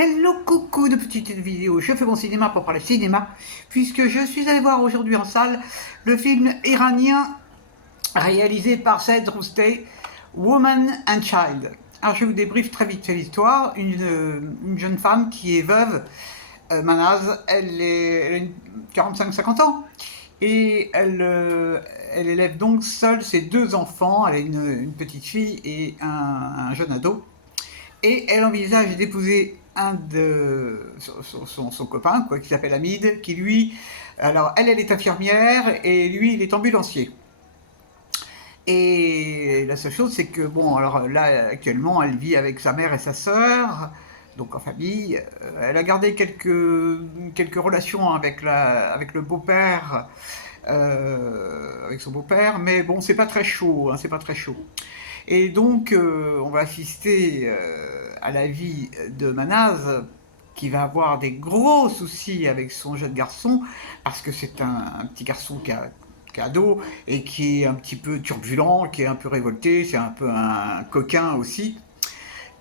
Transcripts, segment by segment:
Hello, coucou de petites vidéos, je fais mon cinéma pour parler cinéma, puisque je suis allé voir aujourd'hui en salle le film iranien réalisé par Said Roustey, Woman and Child. Alors je vous débriefe très vite fait l'histoire. Une jeune femme qui est veuve, Manaz, elle a 45-50 ans, et elle élève donc seule ses deux enfants. Elle a une petite fille et un jeune ado. Et elle envisage d'épouser un de son copain, quoi, qui s'appelle Hamid, qui lui, alors elle est infirmière et lui il est ambulancier. Et la seule chose c'est que bon, alors là actuellement elle vit avec sa mère et sa sœur, donc en famille. Elle a gardé quelques relations avec le beau-père, avec son beau-père, mais bon c'est pas très chaud, hein, c'est pas très chaud. Et donc, on va assister à la vie de Manaz, qui va avoir des gros soucis avec son jeune garçon, parce que c'est un petit garçon qui a ado, et qui est un petit peu turbulent, qui est un peu révolté, c'est un peu un coquin aussi,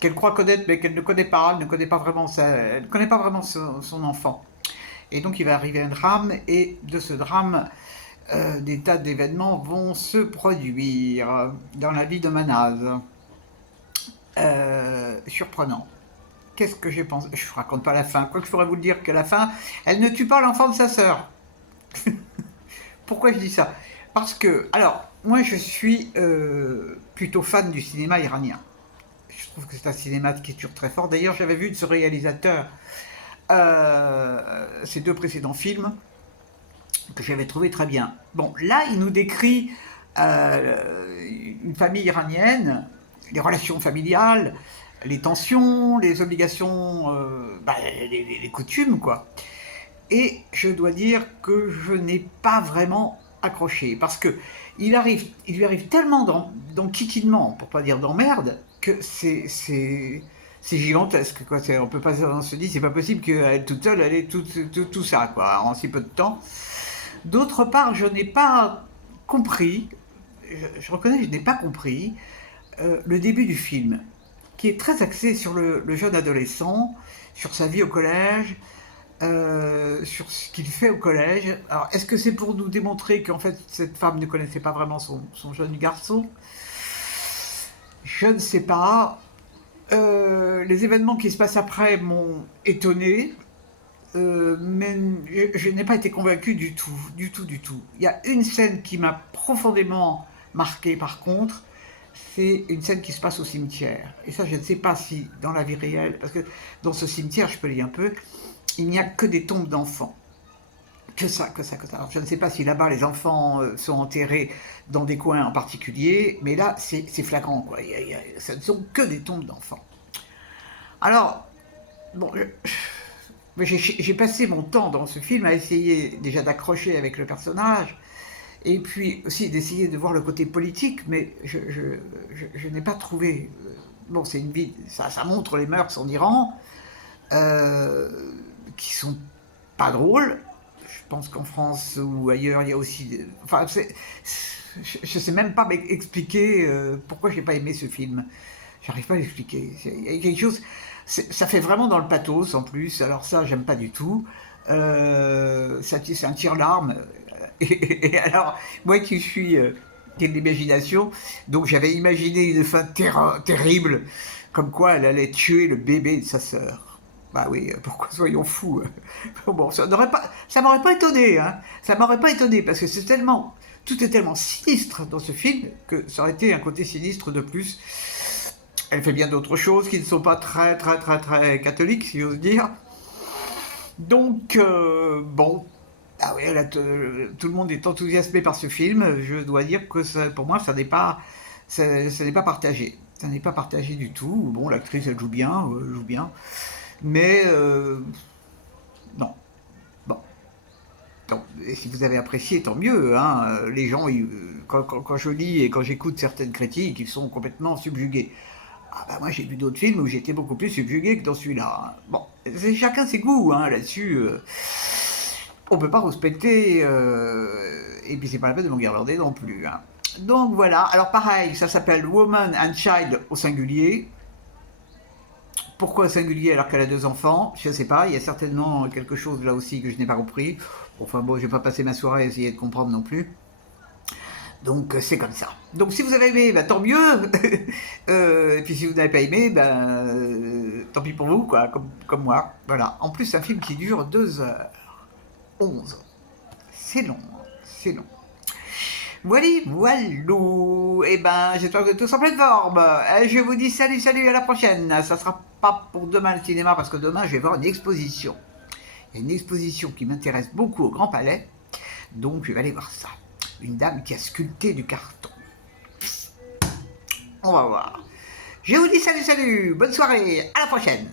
qu'elle croit connaître, mais qu'elle ne connaît pas, elle ne connaît pas vraiment, elle ne connaît pas vraiment son enfant. Et donc il va arriver un drame, et de ce drame, des tas d'événements vont se produire dans la vie de Manaz. Surprenant. Qu'est-ce que j'ai pensé? Je ne raconte pas la fin. Quoi que je pourrais vous le dire que la fin, elle ne tue pas l'enfant de sa sœur. Pourquoi je dis ça? Parce que, alors, moi je suis plutôt fan du cinéma iranien. Je trouve que c'est un cinéma qui est toujours très fort. D'ailleurs, j'avais vu de ce réalisateur ses deux précédents films que j'avais trouvé très bien. Bon, là, il nous décrit une famille iranienne, les relations familiales, les tensions, les obligations, les coutumes, quoi. Et je dois dire que je n'ai pas vraiment accroché, parce que il lui arrive tellement d'enquiquinement, pour pas dire d'emmerde, que c'est gigantesque, quoi. On peut pas, on se dit, c'est pas possible qu'elle toute seule, elle ait tout ça, quoi, en si peu de temps. D'autre part, je n'ai pas compris, je reconnais que je n'ai pas compris le début du film, qui est très axé sur le jeune adolescent, sur sa vie au collège, sur ce qu'il fait au collège. Alors, est-ce que c'est pour nous démontrer qu'en fait, cette femme ne connaissait pas vraiment son jeune garçon? Je ne sais pas. Les événements qui se passent après m'ont étonné, mais je n'ai pas été convaincu du tout, du tout, du tout. Il y a une scène qui m'a profondément marqué par contre, c'est une scène qui se passe au cimetière. Et ça, je ne sais pas si dans la vie réelle, parce que dans ce cimetière, je peux lire un peu, il n'y a que des tombes d'enfants. Que ça, que ça, que ça. Alors, je ne sais pas si là-bas les enfants sont enterrés dans des coins en particulier, mais là, c'est flagrant, quoi. Ça ne sont que des tombes d'enfants. Alors, bon, j'ai passé mon temps dans ce film à essayer déjà d'accrocher avec le personnage, et puis aussi d'essayer de voir le côté politique, mais je n'ai pas trouvé. Bon, c'est une vie, ça montre les mœurs en Iran, euh, qui sont pas drôles. Je pense qu'en France ou ailleurs, il y a aussi. Enfin, je sais même pas expliquer pourquoi j'ai pas aimé ce film. J'arrive pas à l'expliquer. Il y a quelque chose. Ça fait vraiment dans le pathos en plus. Alors ça, j'aime pas du tout. C'est un tire-larme. Et alors, moi qui ai de l'imagination, donc j'avais imaginé une fin terrible, comme quoi elle allait tuer le bébé de sa sœur. Bah oui, pourquoi soyons fous? Bon, ça m'aurait pas étonné, hein. Ça m'aurait pas étonné parce que tout est tellement sinistre dans ce film que ça aurait été un côté sinistre de plus. Elle fait bien d'autres choses qui ne sont pas très très très très catholiques, si j'ose dire. Donc bon, ah oui, là, tout le monde est enthousiasmé par ce film. Je dois dire que pour moi, ça n'est pas partagé. Ça n'est pas partagé du tout. Bon, l'actrice elle joue bien, mais non. Bon, donc, et si vous avez apprécié, tant mieux. Hein. Les gens, quand je lis et quand j'écoute certaines critiques, ils sont complètement subjugués. Ah bah moi j'ai vu d'autres films où j'étais beaucoup plus subjugué que dans celui-là. Hein. Bon, c'est chacun ses goûts hein, là-dessus. On peut pas respecter, et puis c'est pas la peine de m'enguirlander non plus. Hein. Donc voilà, alors pareil, ça s'appelle Woman and Child au singulier. Pourquoi singulier alors qu'elle a 2 enfants? Je ne sais pas, il y a certainement quelque chose là aussi que je n'ai pas compris. Enfin bon, je vais pas passer ma soirée à essayer de comprendre non plus. Donc c'est comme ça. Donc si vous avez aimé, bah, tant mieux. Et puis si vous n'avez pas aimé, tant pis pour vous, quoi, comme moi. Voilà. En plus, c'est un film qui dure 2h11. C'est long, c'est long. Voilà, voilou. Et ben, j'espère que vous êtes tous en pleine forme. Je vous dis salut, salut, à la prochaine. Ça sera pas pour demain le cinéma, parce que demain, je vais voir une exposition. Il y a une exposition qui m'intéresse beaucoup au Grand Palais, donc je vais aller voir ça. Une dame qui a sculpté du carton. On va voir. Je vous dis salut, salut, bonne soirée, à la prochaine.